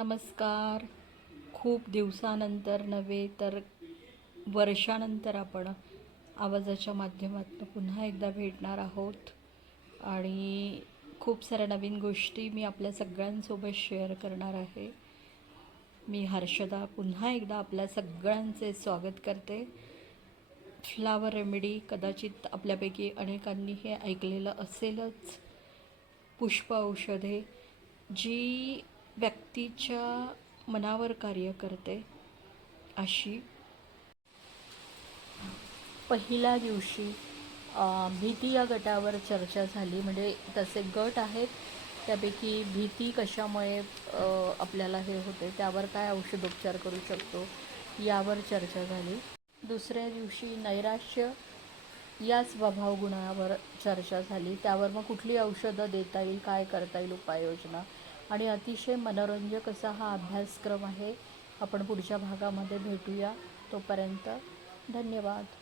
नमस्कार. खूप दिवसानंतर नव्हे तर वर्षानंतर आपण आवाजाच्या माध्यमातून पुन्हा एकदा भेटणार आहोत आणि खूप साऱ्या नवीन गोष्टी मी आपल्या सगळ्यांसोबत शेअर करणार आहे. मी हर्षदा पुन्हा एकदा आपल्या सगळ्यांचे स्वागत करते. फ्लावर रेमेडी कदाचित आपल्यापैकी अनेकांनी हे ऐकलेलं असेलच. पुष्प औषधे जी व्यक्तीच्या मनावर कार्य करते अशी. पहिल्या दिवशी भीती या गटावर चर्चा झाली. म्हणजे तसे गट आहेत, त्यापैकी भीती कशामुळे आपल्याला हे होते, त्यावर काय औषधोपचार करू शकतो यावर चर्चा झाली. दुसऱ्या दिवशी नैराश्य या स्वभाव गुणावर चर्चा झाली. त्यावर मग कुठली औषधं देता येईल, काय करता येईल उपाययोजना. आणि अतिशय मनोरंजक असा हा अभ्यासक्रम आहे. आपण पुढच्या भागामध्ये भेटूया. तोपर्यंत धन्यवाद.